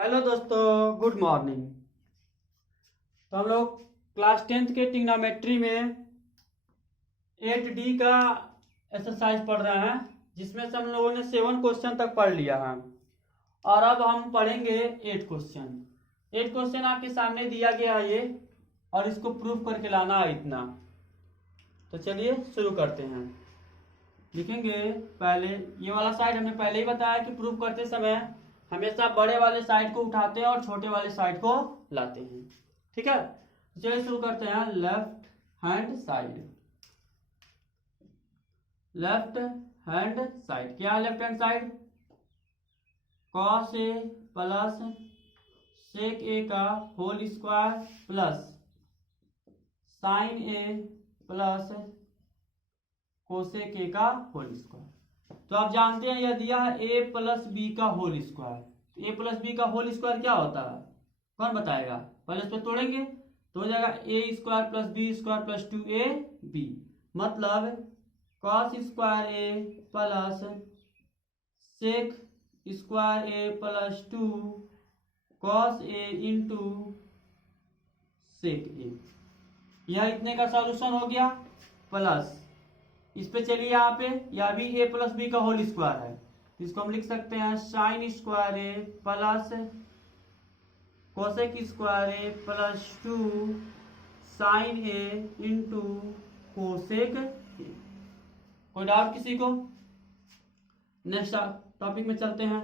Hello दोस्तों, good morning. तो हम लोग क्लास 10th के ट्रिग्नोमेट्री में 8D का एक्सरसाइज पढ़ रहे हैं, जिसमें से हम लोगों ने 7 क्वेश्चन तक पढ़ लिया है। और अब हम पढ़ेंगे 8 क्वेश्चन। 8 क्वेश्चन आपके सामने दिया गया है ये, और इसको प्रूफ करके लाना है इतना। तो चलिए शुरू करते हैं। लिखेंगे पहले ये वाला साइड हमने पहले ही बताया कि प्रूफ करते समय हमेशा बड़े वाले साइड को उठाते हैं और छोटे वाले साइड को लाते हैं। ठीक है, तो चलिए शुरू करते हैं। Left hand side, left hand side क्या है? Left hand side cos a plus sec a का whole square plus sin a plus cosec A का होल स्क्वायर। तो आप जानते हैं यह दिया है a प्लस बी का whole square. a plus B का होल स्क्वायर क्या होता है? कौन बताएगा? पहले इस पर तोड़ेंगे तो हो जाएगा a square plus B square plus 2ab, मतलब cos square a plus sec square a plus 2 cos a into sec a। यह इतने का सॉल्यूशन हो गया। प्लस इस पे चलिए यहाँ पे यह भी a प्लस बी का होल स्क्वायर है, तो इसको हम लिख सकते हैं sine square a plus cosec square a plus 2 sine a into cosec a। कोई डाउट किसी को? नेक्स्ट टॉपिक में चलते हैं।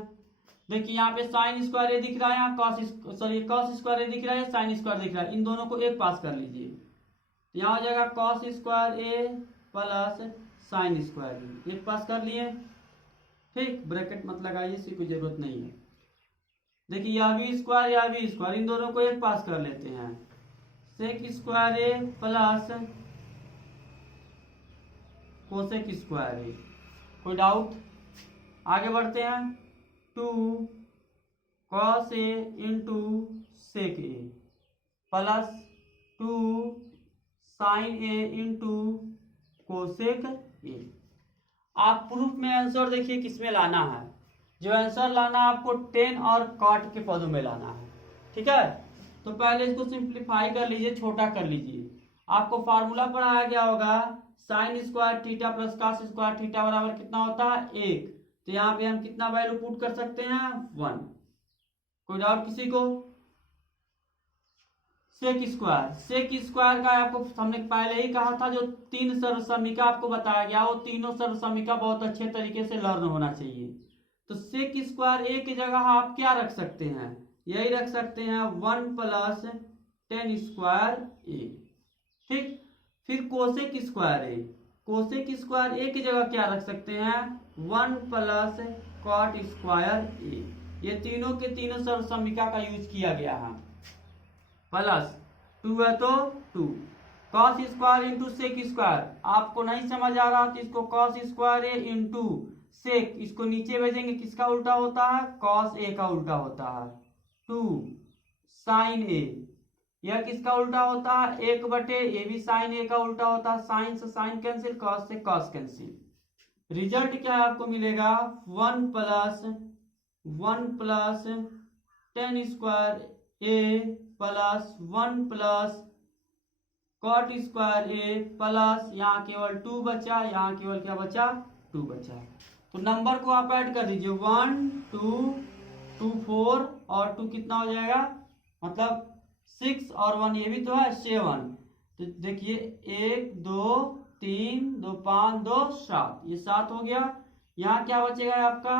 देखिए यहाँ पे साइन स्क्वायर a दिख रहा है, यहाँ कॉस स्क्वायर a दिख रहा है, साइन स्क्वायर दिख रहा है। इन दोनों को एक पास कर लीजिए, तो यहाँ हो जाएगा cos square a plus sine square एक पास कर लिए। ठीक, ब्रैकेट मत लगाइए, इसकी कोई जरूरत नहीं है। देखिए यह भी स्क्वायर यह भी स्क्वायर, इन दोनों को एक पास कर लेते हैं। Sec square A plus cosec square A. कोई डाउट? आगे बढ़ते हैं। 2 cos A into sec A plus 2 sine A into cosec A. आप प्रूफ में आंसर देखिए किसमें लाना है। जो आंसर लाना है आपको टेन और कॉट के पदों में लाना है। ठीक है, तो पहले इसको सिंप्लीफाई कर लीजिए, छोटा कर लीजिए। आपको फार्मूला पढ़ाया गया होगा sign square theta plus cos square theta बराबर कितना होता है? 1। तो यहाँ पे हम कितना वैल्यू पुट कर सकते हैं? 1। कोई डाउट किसी को? सेक स्क्वायर का आपको हमने पहले ही कहा था, जो 3 सर्वसमीका आपको बताया गया वो तीनों सर्वसमीका बहुत अच्छे तरीके से लर्न होना चाहिए। तो सेक स्क्वायर ए की जगह आप क्या रख सकते हैं? यही रख सकते हैं 1 प्लस टेन स्क्वायर ए। ठीक, फिर कोसेक स्क्वायर ए की जगह क्या रख सकते हैं? 1 प्लस कॉट स्क्वायर ए। ये तीनों के तीनों सर्वसमीका का यूज किया गया है। प्लस 2 है तो 2 cos square into sec square. आपको नहीं समझ आ रहा तो इसको cos square A into sec, इसको नीचे भेजेंगे, किसका उल्टा होता है? कॉस ए का उल्टा होता है। 2 साइन ए, यह किसका उल्टा होता है? 1/, ए भी साइन ए का उल्टा होता है। साइन से साइन कैंसिल, कॉस से कॉस कैंसिल। रिजल्ट क्या है आपको मिलेगा? 1 plus ten square A plus 1 plus cot square A plus यहाँ केवल 2 बचा, यहाँ केवल क्या बचा? 2 बचा। तो नंबर को आप ऐड कर दीजिए 1 2 2 4 और 2 कितना हो जाएगा? मतलब 6 और 1 ये भी तो है 7। तो देखिए 1 2 3 2 5 2 7, ये 7 हो गया। यहाँ क्या बचेगा आपका?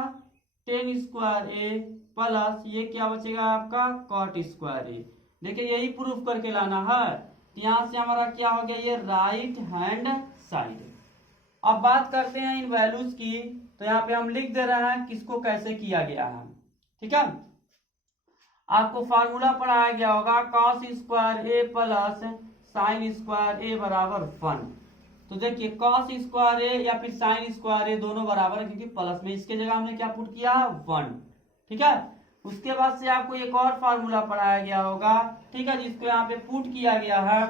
टेन स्क्वायर ए प्लस ये क्या बचेगा आपका? कॉट स्क्वायर ए। देखिए यही प्रूफ करके लाना है। तो यहाँ से हमारा क्या हो गया? ये राइट हैंड साइड। अब बात करते हैं इन वैल्यूज की। तो यहाँ पे हम लिख दे रहे हैं किसको कैसे किया गया है। ठीक है, आपको फार्मूला पढ़ाया गया होगा cos square A plus sine square ए बराबर 1। तो देखिए कॉस स्क्वायर ए या फिर साइन स्क्वायर ए दोनों बराबर है, क्योंकि प्लस में इसके जगह हमने क्या पुट किया? 1। ठीक है, उसके बाद से आपको एक और फार्मूला पढ़ाया गया होगा, ठीक है, जिसको यहाँ पे पुट किया गया है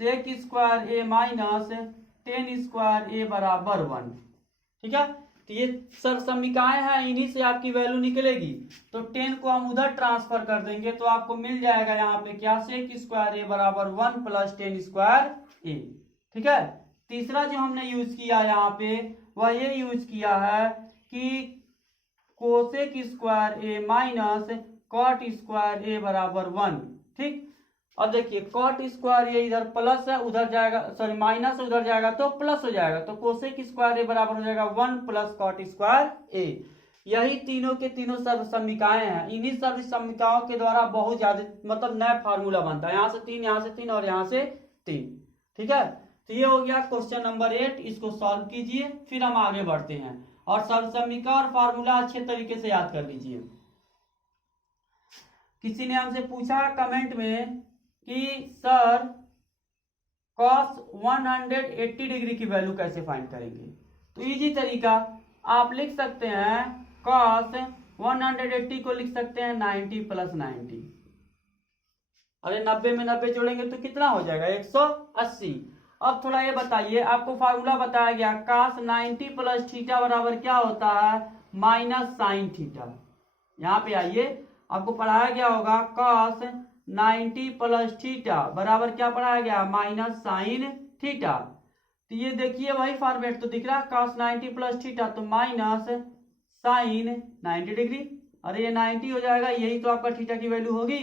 सेक स्क्वायर ए माइनस टेन स्क्वायर ए बराबर 1। ठीक है, तो ये सर्व समीकरण है, इन्हीं से आपकी वैल्यू निकलेगी। तो 10 को हम उधर ट्रांसफर कर देंगे तो आपको मिल जाएगा यहाँ पे क्या, सेक स्क्वायर ए बराबर 1 प्लस 10 स्क्वायर ए। ठीक है, तीसरा जो हमने यूज किया यहाँ पे वह ये यूज किया है कि कोसेक स्क्वायर ए माइनस कॉट स्क्वायर ए बराबर 1। ठीक, अब देखिए कॉट स्क्वायर ये इधर प्लस है, उधर जाएगा, सॉरी माइनस उधर जाएगा तो प्लस हो जाएगा, तो कोसेक स्क्वायर ए बराबर हो जाएगा 1 प्लस कॉट स्क्वायर ए। यही तीनों के तीनों सर्व समीकरण हैं। इन्हीं सर्व समीकरणों के द्वारा बहुत ज्यादा मतलब नया फार्मूला बनता है, यहाँ से 3, यहाँ से 3 और यहाँ से 3। ठीक है, तो ये हो गया क्वेश्चन नंबर 8। इसको सॉल्व कीजिए, फिर हम आगे बढ़ते हैं। और सर्व समीकरण और फार्मूला अच्छे तरीके से याद कर लीजिए। किसी ने हमसे पूछा कमेंट में कि सर cos 180 डिग्री की वैल्यू कैसे फाइंड करेंगे, तो इजी तरीका आप लिख सकते हैं, cos 180 को लिख सकते हैं 90 प्लस 90। अरे 90 में 90 जोड़ेंगे तो कितना हो जाएगा, 180। अब थोड़ा ये बताइए, आपको फार्मूला बताया गया cos 90 प्लस थीटा बराबर क्या होता है, माइनस साइन थीटा। यहाँ पे आइए, आपको पढ़ाया गया होगा cos 90 प्लस थीटा बराबर क्या पढ़ाया गया, माइनस साइन थीटा। तो ये देखिए वही फॉर्मेट तो दिख रहा है, cos 90 प्लस थीटा तो माइनस साइन 90 डिग्री। अरे ये 90 हो जाएगा, यही तो आपका थीटा की वैल्यू होगी।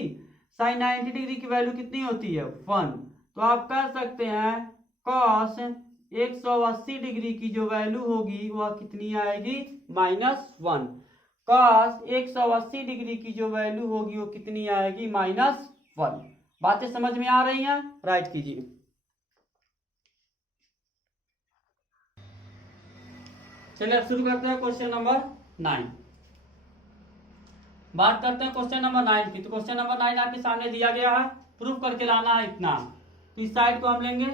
साइन 90 डिग्री की वैल्यू कितनी होती है, 1। तो आप कर सकते हैं cos 180 डिग्री की जो वैल्यू होगी वह कितनी आएगी, -1। cos 180 डिग्री की जो वैल्यू होगी वो कितनी आएगी, -1। बातें समझ में आ रही हैं, राइट कीजिए। चलिए अब शुरू करते हैं क्वेश्चन नंबर 9। बात करते हैं क्वेश्चन नंबर 9 की। तो क्वेश्चन नंबर 9 आपके सामने दिया गया है, प्रूफ करके लाना है इतना। तो इस साइड को हम लेंगे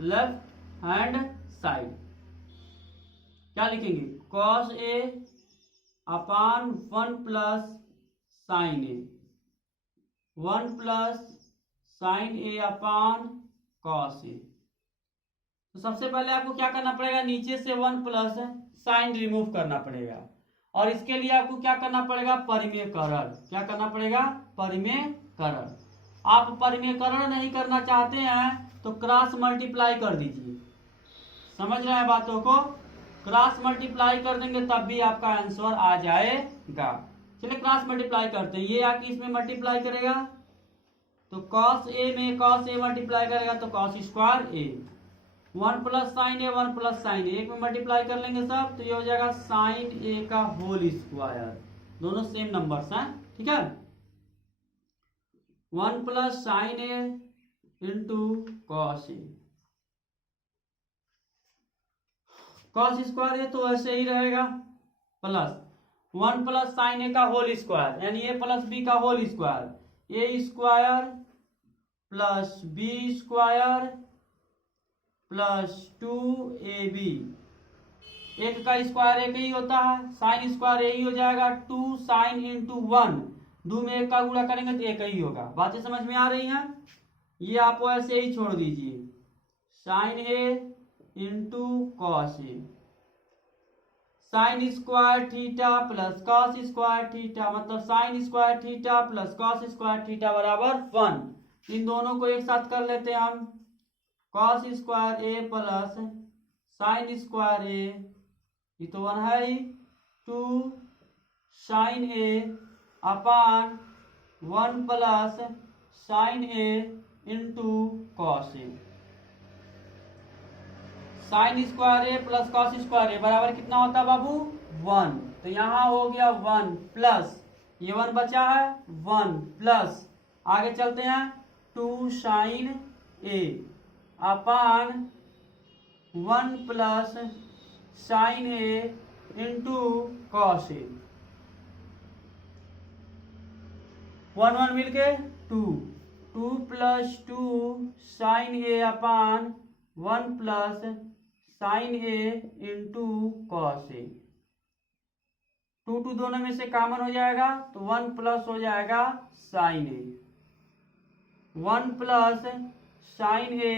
लेफ्ट हैंड साइड, क्या लिखेंगे, cos a upon 1 plus sine A, 1 plus sine A upon cos A. तो सबसे पहले आपको क्या करना पड़ेगा, नीचे से 1 प्लस साइन रिमूव करना पड़ेगा, और इसके लिए आपको क्या करना पड़ेगा, परिमेयकरण। क्या करना पड़ेगा, परिमेयकरण। आप परिमेयकरण नहीं करना चाहते हैं तो क्रॉस मल्टीप्लाई कर दीजिए। समझ रहे हैं बातों को, क्रॉस मल्टीप्लाई कर देंगे तब भी आपका आंसर आ जाएगा। चलिए क्रॉस मल्टीप्लाई करते हैं। ये आके इसमें मल्टीप्लाई करेगा तो cos a में cos a मल्टीप्लाई करेगा तो cos square a, 1 plus sine A, 1 plus sine A, एक में मल्टीप्लाई कर लेंगे सब, तो ये हो जाएगा साइन ए का होल स्क्वायर। दोनों सेम नंबर्स हैं, ठीक है। 1 plus sine A into cos A, cos square ए तो ऐसे ही रहेगा, प्लस 1 प्लस साइन ए का होल स्क्वायर, यानी ए प्लस बी का whole square, A square plus B square plus 2ab। एक का स्क्वायर एक ही होता है, साइन स्क्वायर यही हो जाएगा, 2 साइन इंटू 1, 2 में एक का गुणा करेंगे तो एक ही होगा। बातें समझ में आ रही हैं, ये आप ऐसे ही छोड़ दीजिए, sine A into cos A, sine square theta plus cos square theta, मतलब sine square theta plus cos square theta बराबर 1। इन दोनों को एक साथ कर लेते हैं हम, cos square A plus sine square ए, ये तो 1 है ही, 2 sine A upon 1 plus sine A into cos A. Sine square A plus cos square ए बराबर कितना होता है बाबू, 1। तो यहां हो गया 1 प्लस ये 1 बचा है, 1 प्लस आगे चलते हैं 2 sine A upon 1 plus sine A into cos ए, 1 1 मिलके 2, 2 plus 2 sine A upon 1 plus sine A into cos ए। 2 2 दोनों में से कॉमन हो जाएगा तो 1 प्लस हो जाएगा sign A, 1 plus sine A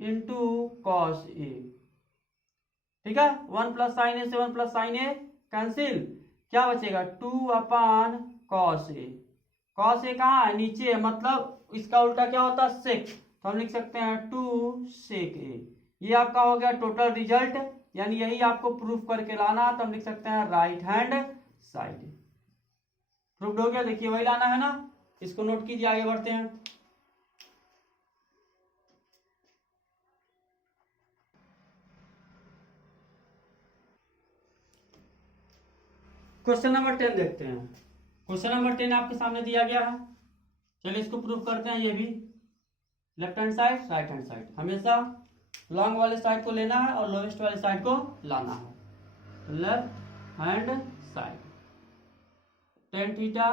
into cos ए। ठीक है, 1 प्लस साइन ए से 1 प्लस साइन ए कैंसिल, क्या बचेगा 2 अपान कॉस ए। कॉस ए कहाँ है, नीचे है, मतलब इसका उल्टा क्या होता है सेक, तो हम लिख सकते हैं 2 सेक ए। ये आपका हो गया टोटल रिजल्ट, यानी यही आपको प्रूफ करके लाना, तो हम लिख सकते हैं राइट हैंड साइड। प्रूफ हो गया, देखिए वही लाना है ना, इसको नोट कीजिए, आगे बढ़ते हैं। क्वेश्चन नंबर 10 देखते हैं। क्वेश्चन नंबर 10 आपके सामने दिया गया है, चलिए इसको प्रूफ करते हैं। ये भी left hand side right hand side, हमेशा लॉन्ग वाले साइड को लेना है और लोएस्ट वाले साइड को लाना है। Left hand side tan theta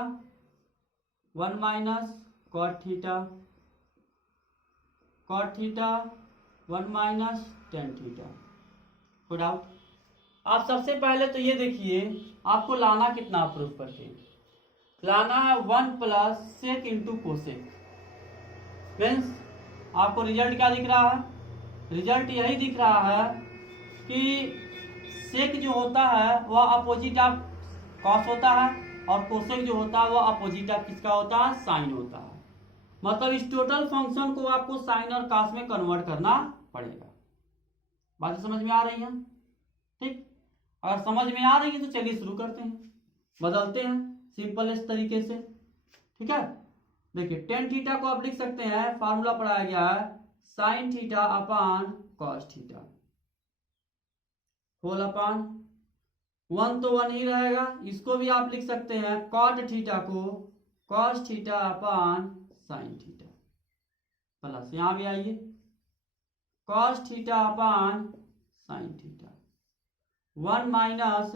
1 minus cot theta, cot theta 1 minus tan theta. कोई डाउट? आप सबसे पहले तो ये देखिए आपको लाना कितना प्रूफ करके, लाना है 1 plus sec into cosec. Means आपको रिजल्ट क्या दिख रहा है, रिजल्ट यही दिख रहा है कि सेक जो होता है वह अपोजिट ऑफ कॉस होता है, और कोसेक जो होता है वह अपोजिट ऑफ किसका होता है, साइन होता है। मतलब इस टोटल फंक्शन को आपको साइन और कॉस में कन्वर्ट करना पड़ेगा। बातें समझ में आ रही हैं? ठीक, अगर समझ में आ रही है तो चलिए शुरू करते हैं, बदलते हैं सिंपलेस्ट तरीके से। ठीक है, देखिए टेन थीटा को आप लिख सकते हैं, फार्मूला पढ़ाया गया है sine theta upon cos theta whole upon 1 तो 1 ही रहेगा। इसको भी आप लिख सकते हैं कॉट थीटा को cos theta upon sign theta, plus यहां भी आइए cos theta upon sine theta 1 minus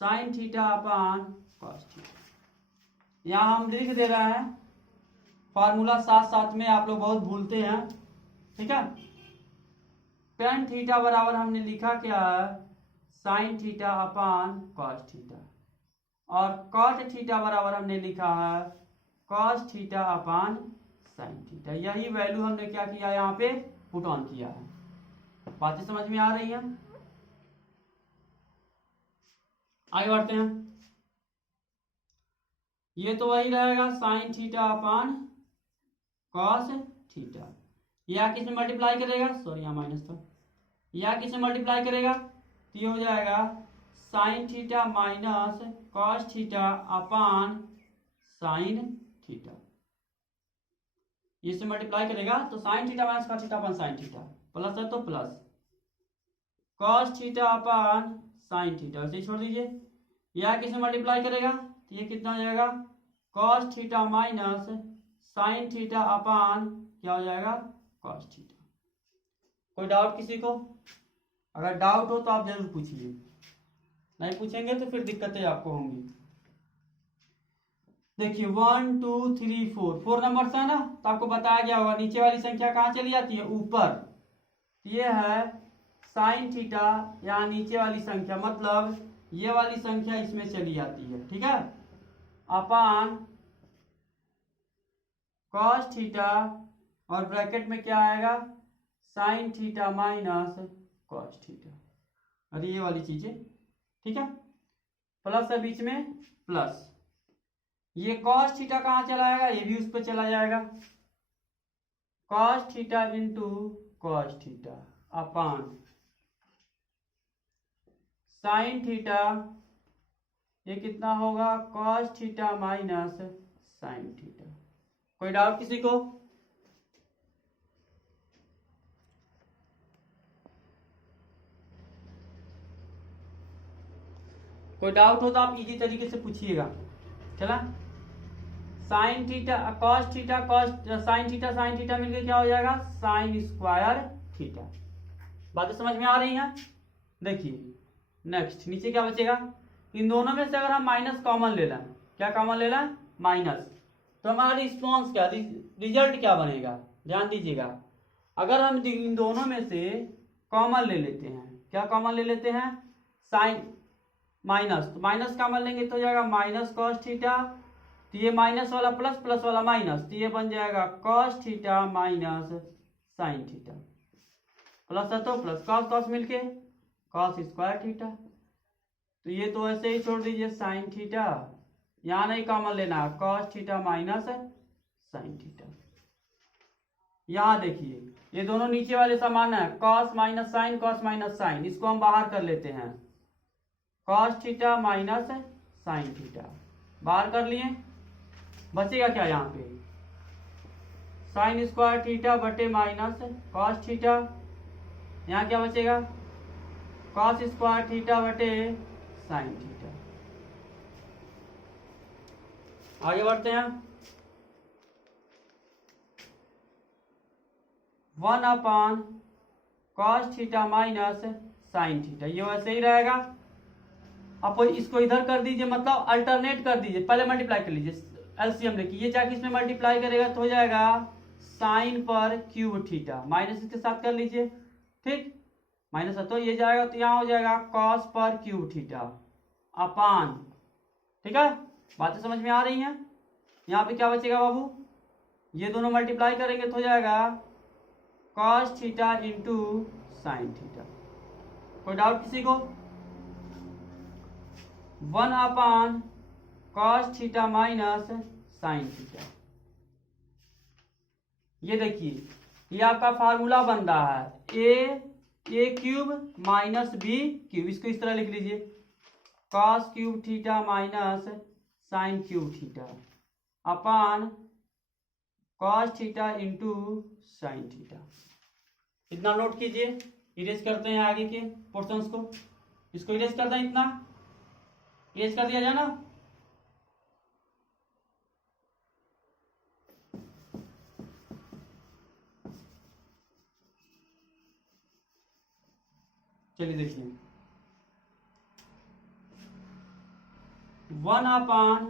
sine theta upon cos theta. यहां हम लिख दे रहे हैं फार्मूला, साथ साथ में आप लोग बहुत भूलते हैं। ठीक है, टेन थीटा बराबर हमने लिखा क्या है, sine theta upon cos theta, और कॉट थीटा बराबर हमने लिखा है cos theta upon sine theta. यही वैल्यू हमने क्या किया, यहाँ पे पुट ऑन किया है। बातें समझ में आ रही है? आगे बढ़ते हैं। ये तो वही रहेगा sign theta upon cos theta, या किसमें मल्टीप्लाई करेगा, सॉरी यहाँ माइनस था, या किसमें मल्टीप्लाई करेगा, तो ये हो जाएगा sign theta minus cos theta upon sign theta. ये से मल्टीप्लाई करेगा तो sine theta minus cos theta upon sign theta, plus है तो plus cos theta upon sine theta, वैसे छोड़ दीजिए। यह किसमें मल्टीप्लाई करेगा तो ये कितना हो जाएगा cos theta minus sine theta अपान क्या हो जाएगा कॉस थीटा। कोई डाउट किसी को? अगर डाउट हो तो आप जरूर पूछिए, नहीं पूछेंगे तो फिर दिक्कतें आपको होंगी। देखिए 1 2 3 4 नंबर है ना, तो आपको बताया गया होगा नीचे वाली संख्या कहाँ चली जाती है, ऊपर। ये है साइन थीटा, यहाँ नीचे वाली संख्या मतलब ये वाली संख्या इसमें चली जाती है। ठीक है, अपान कॉस थीटा, और ब्रैकेट में क्या आएगा sign theta minus cos theta, अरे ये वाली चीजें। ठीक है, प्लस है बीच में प्लस, ये कॉस थीटा कहाँ चला जाएगा, ये भी उस पर चला जाएगा cos theta into cos theta upon sign theta, ये कितना होगा cos theta minus sine theta. कोई डाउट किसी को? कोई डाउट हो तो आप इजी तरीके से पूछिएगा। चला, sine theta cos theta cos sine theta मिलकर क्या हो जाएगा साइन स्क्वायर थीटा। बातें समझ में आ रही हैं? देखिए नेक्स्ट नीचे क्या बचेगा, इन दोनों में से अगर हम माइनस कॉमन ले लें, क्या कॉमन ले लें माइनस, तो हमारा रिस्पॉन्स क्या रिजल्ट क्या बनेगा, ध्यान दीजिएगा। अगर हम इन दोनों में से कॉमन ले लेते हैं, क्या कॉमन ले लेते हैं साइन माइनस, तो माइनस कॉमन लेंगे तो हो जाएगा माइनस कॉस थीटा, तो ये माइनस वाला प्लस प्लस वाला माइनस, तो ये बन जाएगा cos theta minus sine theta. Plus है तो प्लस कॉस कॉस मिलके कॉस स्क्वायर थीटा। तो ये तो ऐसे ही छोड़ दीजिए साइन थीटा, यहाँ नहीं कॉमन लेना, cos theta minus sine theta. यहाँ देखिए ये दोनों नीचे वाले समान है, cos minus sine cos minus sine, इसको हम बाहर कर लेते हैं, cos theta minus sine theta बाहर कर लिए। बचेगा क्या यहाँ पे, साइन स्क्वायर थीटा बटे माइनस कॉस थीटा, यहाँ क्या बचेगा कॉस स्क्वायर थीटा बटे साइन थीटा। आगे बढ़ते हैं, 1 upon cos theta minus sine theta, ये वैसे ही रहेगा। आप इसको इधर कर दीजिए, मतलब अल्टरनेट कर दीजिए, पहले मल्टीप्लाई कर लीजिए, एलसीएम लेके ये जाके इसमें मल्टीप्लाई करेगा तो हो जाएगा साइन पर क्यूब थीटा, माइनस इसके साथ कर लीजिए, ठीक, माइनस है तो ये जाएगा तो यहाँ हो जाएगा कॉस पर क्यूब थीटा अपान, ठीक है, बातें समझ में आ रही हैं। यहाँ पे क्या बचेगा बाबू, ये दोनों मल्टीप्लाई करेंगे तो हो जाएगा cos theta into sine theta. कोई डाउट किसी को, 1 upon cos theta minus sine theta. ये देखिए ये आपका फार्मूला बन रहा है ए क्यूब माइनस बी क्यूब, इसको इस तरह लिख लीजिए, cos cube theta minus sine cube theta upon cos theta into sine theta. इतना नोट कीजिए, इरेज करते हैं आगे के पोर्शंस को, इसको इरेज करते हैं, इतना इरेज कर दिया जाए ना। चलिए देखिए 1 upon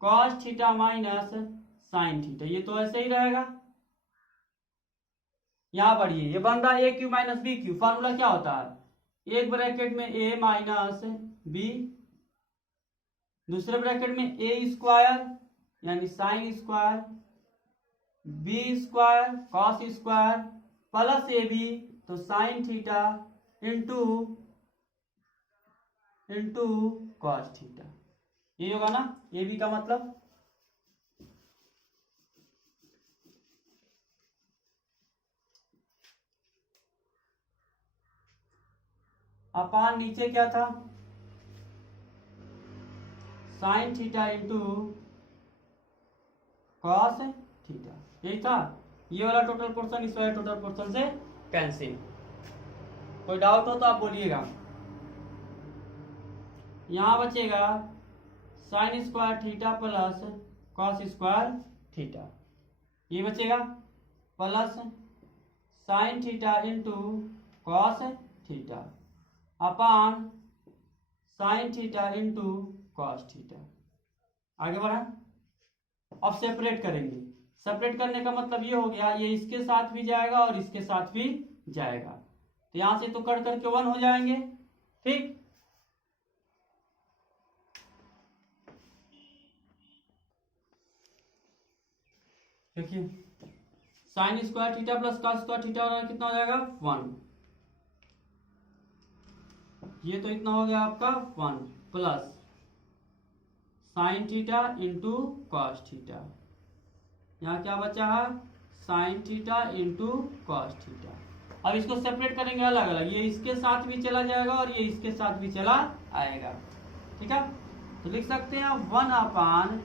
cos theta minus sine theta, ये तो ऐसे ही रहेगा। यहां बढ़िए ये बन रहा है A Q minus B Q, formula क्या होता है, एक ब्रैकेट में ए माइनस बी, दूसरे ब्रैकेट में ए स्क्वायर यानी sine square B square cos square plus A B तो sine theta into cos theta, ये होगा ना ए बी का मतलब। अपान नीचे क्या था, sign theta into cos theta, यही था। ये वाला टोटल पोर्शन इस वाले टोटल पोर्शन से कैंसिल। कोई डाउट हो तो आप बोलिएगा। यहां बचेगा sign square theta plus cos square theta, ये बचेगा plus sign theta into cos theta upon sign theta into cos theta. आगे बढ़ा, अब सेपरेट करेंगे, सेपरेट करने का मतलब ये हो गया ये इसके साथ भी जाएगा और इसके साथ भी जाएगा, तो यहां से तो कट करके 1 हो जाएंगे, ठीक। देखिए sign square theta plus cos square theta कितना हो जाएगा 1, ये तो इतना हो गया आपका 1 plus sign theta into cos theta, यहाँ क्या बचा है sine theta into cos theta. अब इसको सेपरेट करेंगे अलग अलग, ये इसके साथ भी चला जाएगा और ये इसके साथ भी चला आएगा, ठीक है। तो लिख सकते हैं 1 अपान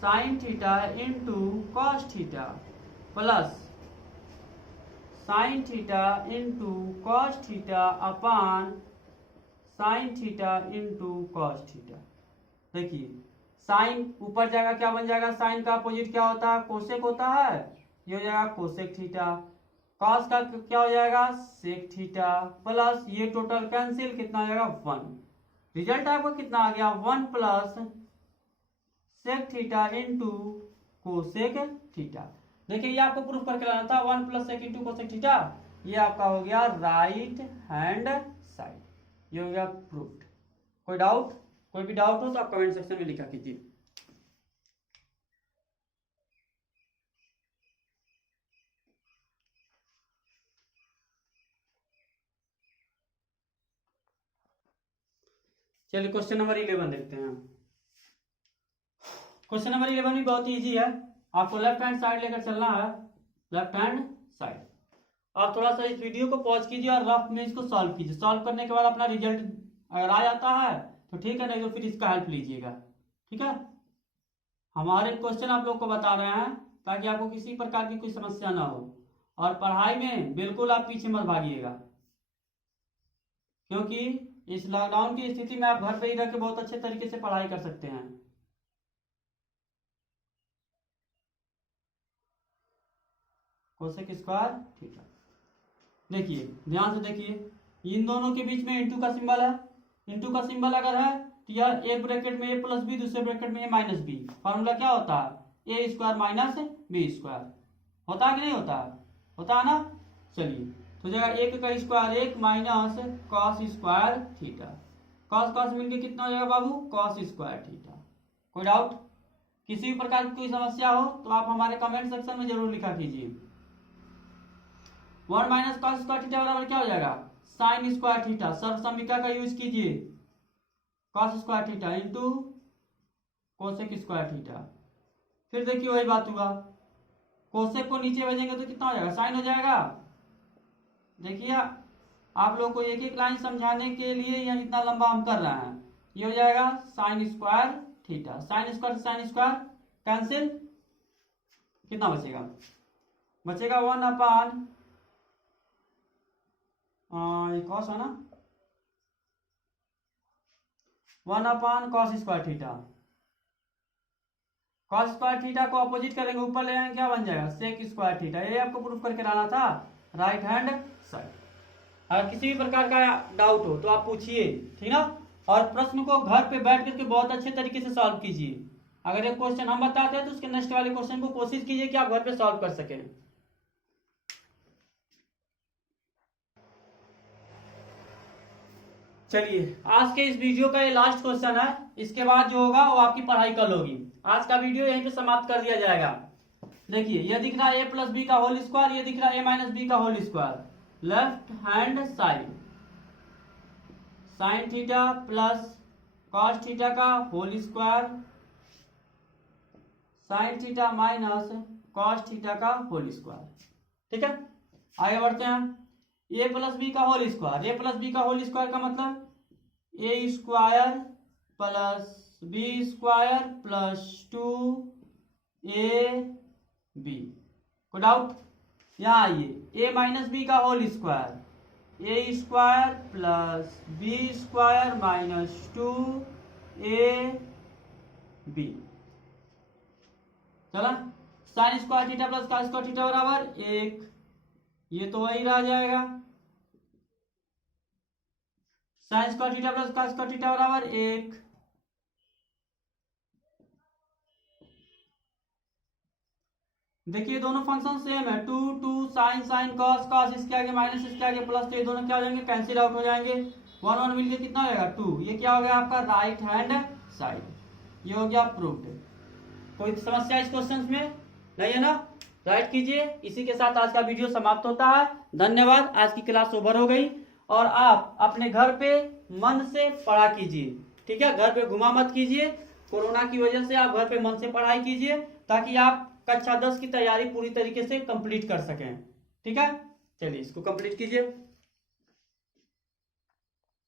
sign theta into cos theta plus sign theta into cos theta upon sign theta into cos theta. देखिए साइन ऊपर जाएगा क्या बन जाएगा, साइन का अपोजिट क्या होता है कोसेक होता है, ये हो जाएगा कोसेक थीटा, कॉस का क्या हो जाएगा सेक थीटा प्लस ये टोटल कैंसिल कितना आ जाएगा 1, रिजल्ट आपको कितना आ गया 1 plus sec theta into cosec theta. देखिए ये आपको प्रूफ करके लाना था 1 plus sec into cosec theta, ये आपका हो गया राइट हैंड साइड, ये हो गया प्रूफ। कोई डाउट, कोई भी डाउट हो तो आप कमेंट सेक्शन में लिखा कीजिए। चलिए क्वेश्चन नंबर 11 देखते हैं। क्वेश्चन नंबर 11 भी बहुत इजी है। आपको लेफ्ट हैंड साइड लेकर चलना है, लेफ्ट हैंड साइड। आप थोड़ा सा इस वीडियो को पॉज कीजिए और रफ में इसको सॉल्व कीजिए। सॉल्व करने के बाद अपना रिजल्ट अगर आ जाता है तो ठीक है, नहीं तो फिर इसका हेल्प लीजिएगा। ठीक है, हमारे क्वेश्चन आप लोग को बता रहे हैं ताकि आपको किसी प्रकार की कोई समस्या ना हो, और पढ़ाई में बिल्कुल आप पीछे मत भागिएगा, क्योंकि इस लॉकडाउन की स्थिति में आप घर पे ही रह के बहुत अच्छे तरीके से पढ़ाई कर सकते हैं। कोसेक स्क्वायर थीटा, देखिए ध्यान से देखिए, इन दोनों के बीच में इंटू का सिंबल है। इंटू का सिंबल अगर है तो यह एक ब्रैकेट में ए प्लस बी, दूसरे ब्रैकेट में ए माइनस बी। फॉर्मूला क्या होता है? ए स्क्वायर माइनस बी स्क्वायर। होता है कि नहीं होता? होता है ना। चलिए, तो जगह एक का स्क्वायर एक minus cos square theta. Cos cos मिलके कितना हो जाएगा बाबू? Cos square theta. कोई डाउट? किसी भी प्रकार की कोई समस्या हो तो आप हमारे कमेंट सेक्शन में जरूर लिखा कीजिए। 1 माइनस कॉस स्क्वायर थीटा बराबर क्या हो जाएगा? Sine square theta. सर्वसम्मिका का यूज कीजिए, cos square theta into cosec square theta. फिर देखिए वही बात हुआ, कोसेक को नीचे भेजेंगे तो कितना हो जाएगा? साइन हो जाएगा। देखिए आप लोग को एक एक लाइन समझाने के लिए यह इतना लंबा हम कर रहे हैं। ये हो जाएगा sine square theta. Sine square से साइन स्क्वायर कैंसिल, कितना बचेगा? बचेगा 1 अपान ये कॉस है ना, 1 upon cos square theta. Cos square theta को अपोजिट करेंगे, ऊपर ले आएंगे, क्या बन जाएगा? Sec square theta. ये आपको प्रूफ करके लाना था राइट हैंड साइड। अगर किसी भी प्रकार का डाउट हो तो आप पूछिए, ठीक ना। और प्रश्न को घर पे बैठ करके बहुत अच्छे तरीके से सॉल्व कीजिए। अगर एक क्वेश्चन हम बताते हैं तो उसके नेक्स्ट वाले क्वेश्चन को कोशिश कीजिए कि आप घर पे सॉल्व कर सकें। चलिए, आज के इस वीडियो का ये लास्ट क्वेश्चन है। इसके बाद जो होगा वो आपकी पढ़ाई कल होगी। आज का वीडियो यहीं पे समाप्त कर दिया जाएगा। देखिए, ये दिख रहा है ए प्लस बी का होल स्क्वायर, ये दिख रहा है ए माइनस बी का whole square. Left hand side sine theta plus cos theta का whole square, sine theta minus cos theta का होल स्क्वायर। ठीक है, आगे बढ़ते हैं। ए प्लस बी का whole square, A plus B का होल स्क्वायर का मतलब A square plus B square plus 2ab। कोई डाउट? यहाँ आइए, ए माइनस बी का whole square, A square plus B square minus 2ab। चला, sine square theta plus cos square theta बराबर 1, ये तो वही रह जाएगा। Sine square theta plus cos square theta बराबर 1। देखिए दोनों फंक्शन सेम है, 2 2 साइन साइन कॉस कॉस, इसके आगे माइनस इसके आगे प्लस, तो ये दोनों क्या हो जाएंगे? कैंसिल आउट हो जाएंगे। 1 1 मिलके कितना हो जाएगा? 2। ये क्या हो गया आपका? Right hand side. ये हो गया प्रूव्ड। कोई समस्या इस क्वेश्चन में नहीं है ना? राइट कीजिए। इसी के साथ आज का वीडियो समाप्त होता है। धन्यवाद। आज की क्लास ओवर हो गई और आप अपने घर पे मन से पढ़ा कीजिए। ठीक है, घर पे घुमा मत कीजिए। कोरोना की वजह से आप घर पे मन से पढ़ाई कीजिए ताकि आप कक्षा 10 की तैयारी पूरी तरीके से कंप्लीट कर सकें। ठीक है, चलिए इसको कंप्लीट कीजिए।